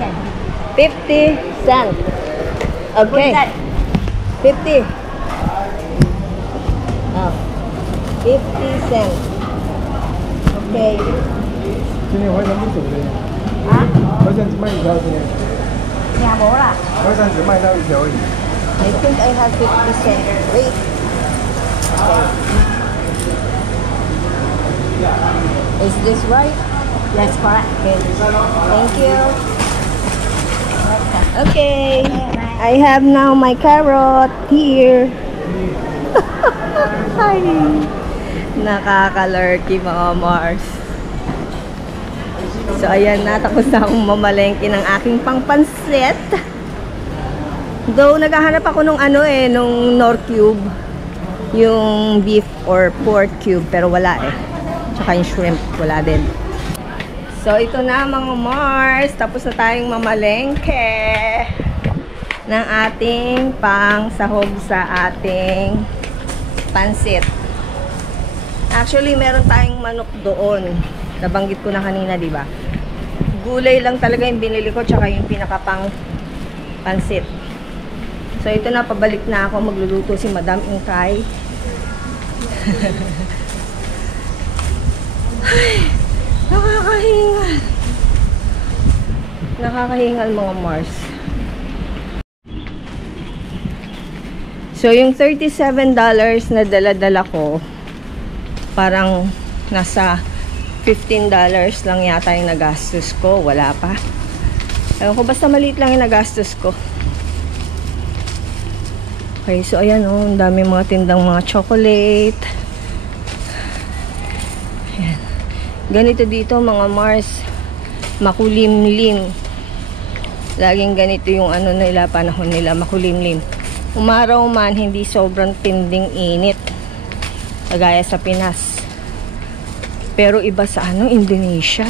cents. 50 cents. Okay. 50. Oh. 50 cents. Okay. 今天淮山不走的，啊？淮山只卖一条今天，听无啦？淮山只卖到一条而已。 I think I have 50 cents. Wait. Okay. Is this right? Yes, correct. Okay. Thank you. Okay. I have now my carrot here. Hi. Nakaka-lurky mga Mars. So ayan na, tapos na akong mamalengke ng aking pangpansit. Though naghahanap ako nung nung Nor Cube, yung beef or pork cube, pero wala eh. Tsaka yung shrimp, wala din. So ito na mga Mars, tapos na tayong mamalengke ng ating pangsahog sa ating pansit. Actually, meron tayong manok doon. Nabanggit ko na kanina, di ba? Gulay lang talaga yung binili ko, tsaka yung pinakapang pansit. So, ito na, pabalik na ako. Magluluto si Madam Ingkay. Ay, nakakahingal. Nakakahingal mga Mars. So, yung $37 na dala-dala ko, parang nasa $15 lang yata yung nagastos ko. Wala pa. Ewan ko, basta maliit lang yung nagastos ko. Okay, so ayan o, ang dami mga tindang mga chocolate. Ayan. Ganito dito mga Mars, makulimlim. Laging ganito yung nila, panahon nila, makulimlim. Umaraw man, hindi sobrang tinding init. Kagaya sa Pinas. Pero iba sa Indonesia.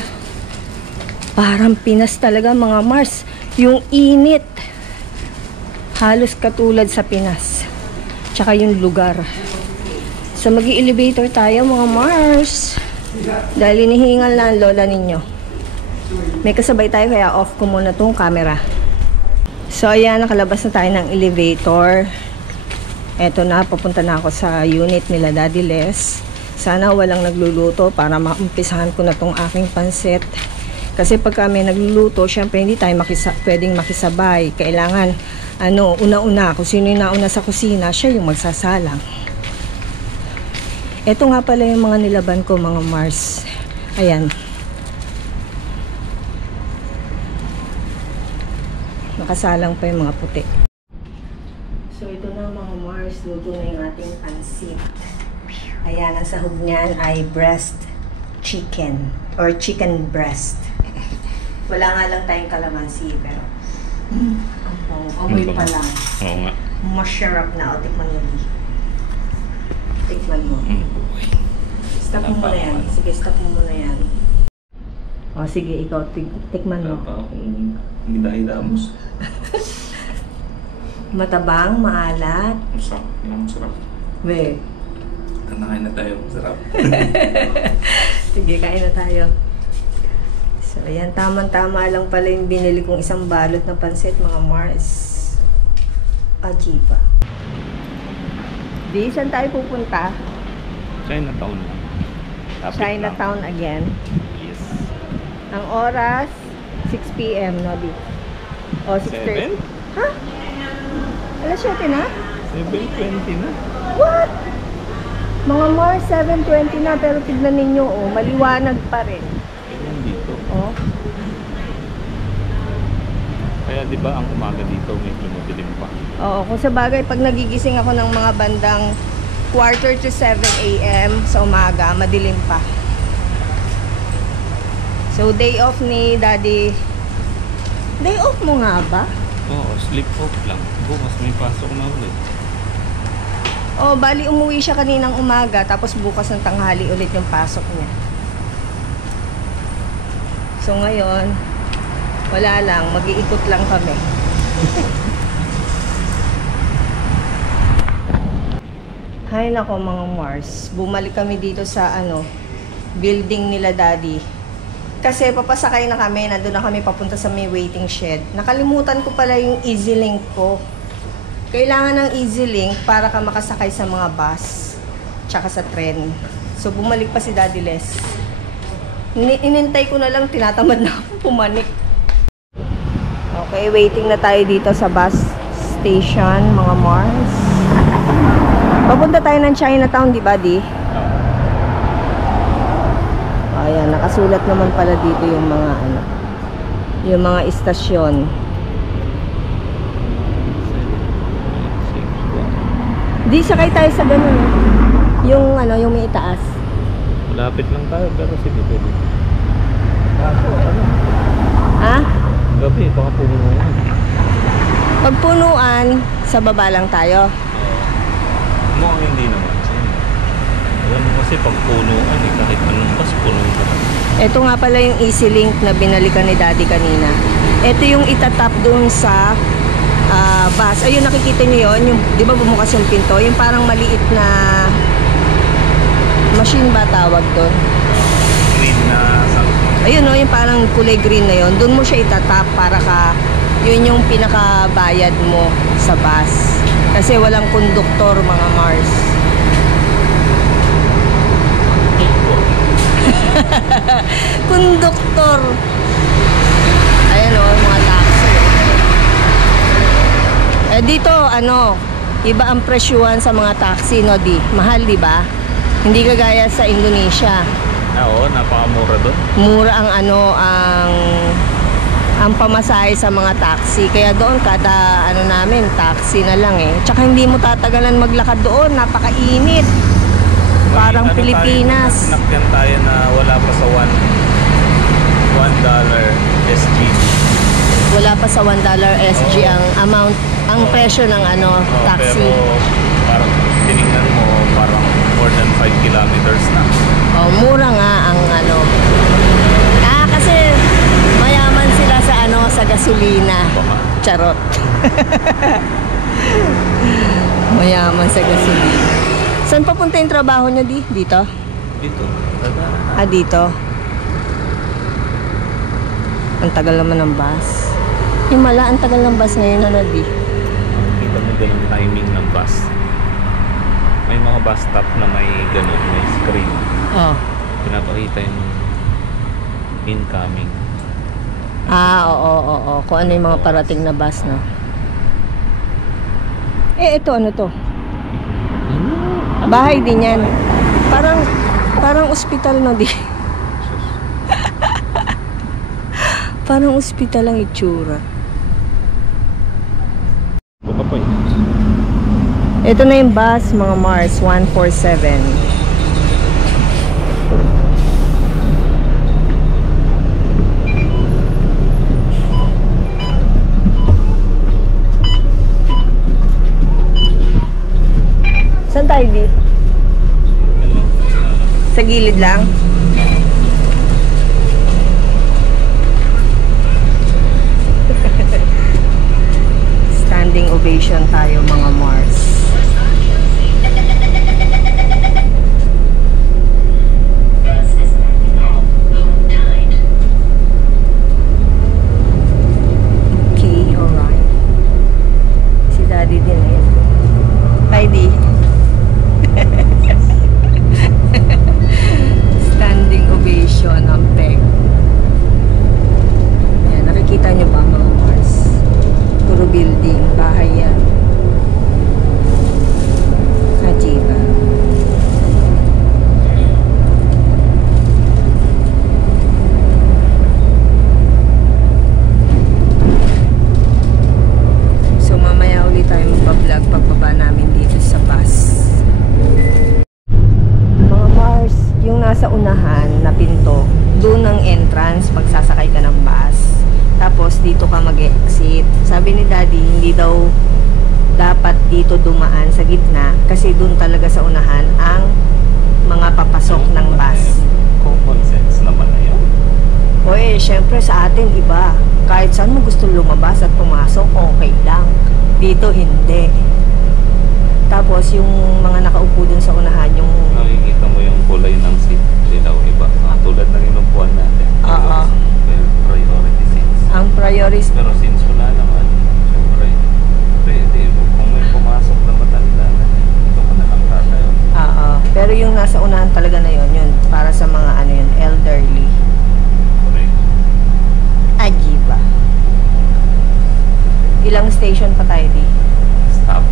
Parang Pinas talaga mga Mars. Yung init. Halos katulad sa Pinas. Tsaka yung lugar. So mag-i-elevator tayo mga Mars. Dahil inihingal na ang lola ninyo. May kasabay tayo kaya off ko muna tong camera. So ayan, nakalabas na tayo ng elevator. Eto na, papunta na ako sa unit nila Daddy Les. Sana walang nagluluto para maumpisahan ko na tong aking pansit. Kasi pag kami nagluluto, syempre hindi tayo pwedeng makisabay. Kailangan una-una, kung sino yung nauna sa kusina, siya yung magsasalang. Ito nga pala yung mga nilaban ko, mga Mars. Ayan. Nakasalang pa yung mga puti. So, ito na mga Mars. Luto na yung ating pansit. Ayan, ang sahog niyan ay breast chicken. Or chicken breast. Wala nga lang tayong kalamansi, pero amoy pa lang. Oo nga. Masarap na. O, tikman mo. Tikman mo. Stop mo muna yan. Sige, stop mo muna yan. O, sige, ikaw, tikman mo. Wala pa akong hidahidamos. Matabang, maalat. Masarap. Masarap. We. Nakain na tayo. Masarap. Sige, kain na tayo. So, ayan, tamang-tama lang pala yung binili kong isang balot ng pansit, mga Mars. Ajiba. Di, saan tayo pupunta? Chinatown. Chinatown again. Yes. Ang oras, 6 p.m. no, Di? O, 6:30. 7? Ha? Alas 7 na? 7:20 na. What? Mga Mars, 7:20 na, pero tignan ninyo, maliwanag pa rin. Ganyan dito. Oh. Kaya di ba ang umaga dito medyo madilim pa. Oo, kung sa bagay, pag nagigising ako ng mga bandang 6:45 a.m. sa umaga, madilim pa. So, day off ni Daddy. Day off mo nga ba? Oo, sleep off lang. Bukas may pasok na ulit. Oh, bali umuwi siya kaninang umaga, tapos bukas ng tanghali ulit yung pasok niya. So, ngayon, wala lang, mag-iikot lang kami. Hay nako mga Mars, bumalik kami dito sa building nila Daddy. Kasi papasakay na kami, nandun na kami papunta sa may waiting shed. Nakalimutan ko pala yung EasyLink ko. Kailangan ng EasyLink para ka makasakay sa mga bus, tsaka sa tren. So, bumalik pa si Daddy Les. Inintay ko na lang, tinatamad na ako pumanik. Okay, waiting na tayo dito sa bus station, mga Mars. Papunta tayo ng Chinatown, di ba, Di? Ayan, nakasulat naman pala dito yung mga ano, yung mga istasyon. Di sakay tayo sa ganun. Yung ano, yung may itaas. Malapit lang tayo, pero sige, pwede. Ha? Gabi, baka puno mo yan. Pag punuan, sa baba lang tayo. Mukhang hindi naman. Alam mo kasi pag punuan eh, kahit anong bus, puno ka. Ito nga pala yung EasyLink na binalikan ni Daddy kanina. Ito yung itatap doon sa bus. Ayun, nakikita niyo yun. Yung, di ba bumukas yung pinto? Yung parang maliit na machine ba tawag doon? Green na something. Ayun no, yung parang kulay green na yun. Doon mo siya itatap para ka, yun yung pinakabayad mo sa bus. Kasi walang konduktor, mga Mars. Konduktor. Ayan o, mga taxi. Eh dito, ano, iba ang presyuhan sa mga taxi, no, Di? Mahal, di ba? Hindi kagaya sa Indonesia. Oo, napakamura doon. Mura ang ano, ang pamasahe sa mga taxi. Kaya doon, kada ano namin, taxi na lang eh. Tsaka hindi mo tatagalan maglakad doon. Napakainit. Parang Ano Pilipinas. Nakyan tayo na wala pa sa $1 SG. Wala pa sa $1 SG ang amount, ang presyo ng ano, taxi. Pero parang tinignan mo, parang more than 5 kilometers na. Oh, mura nga ang ano. Kasi mayaman sila sa ano, sa gasolina. Baka. Charot. Mayaman sa gasolina. Saan papunta yung trabaho niyo, Di? Dito? Dito. Dito. Ang tagal naman ng bus. Himala, ang tagal ng bus ngayon, ano, Di? Kita mo ganun timing ng bus. May mga bus stop na may ganun, may screen. Oh. Pinapakita yung incoming. Oo. Kung ano yung mga parating na bus, no? Ito, ano to? Bahay din yan. Parang ospital, no, Di? Parang ospital ang itsura. Baka pa yun. Ito na yung bus, mga Mars, 147. Saan tayo, Di? Sa gilid lang? Standing ovation tayo, mga Mars. Okay, alright. Si Daddy din eh. Hi, Di. Standing ovation ang peg. Ayan, nakikita nyo ba, mga Mars? Puro building, bahay yan. Hajiba. So mamaya ulit tayo magpa-vlog pagbaba namin dito sa bus. Mga Mars, yung nasa unahan na pinto, doon ang entrance pag sasakay ka ng bus. Tapos dito ka mag-exit. Sabi ni Daddy, hindi daw dapat dito dumaan sa gitna kasi doon talaga sa unahan ang mga papasok ng bus. Common sense naman na yun. O syempre sa atin iba. Kahit saan mo gusto lumabas at pumasok, okay lang. Dito hindi. Tapos yung mga nakaupo dun sa unahan, yung Nakikita mo yung kulay ng seat. Dilaw iba. Tulad ng inupuan natin. Oo. Priority seats. ang priority. Pero since wala naman, syempre, pwede. Kung may pumasok na matanda na, ito ka na lang tatayo. Oo. Pero yung nasa unahan talaga na yun para sa mga ano yun, elderly. Correct. Ajiba. Ilang station pa tayo di? Stop.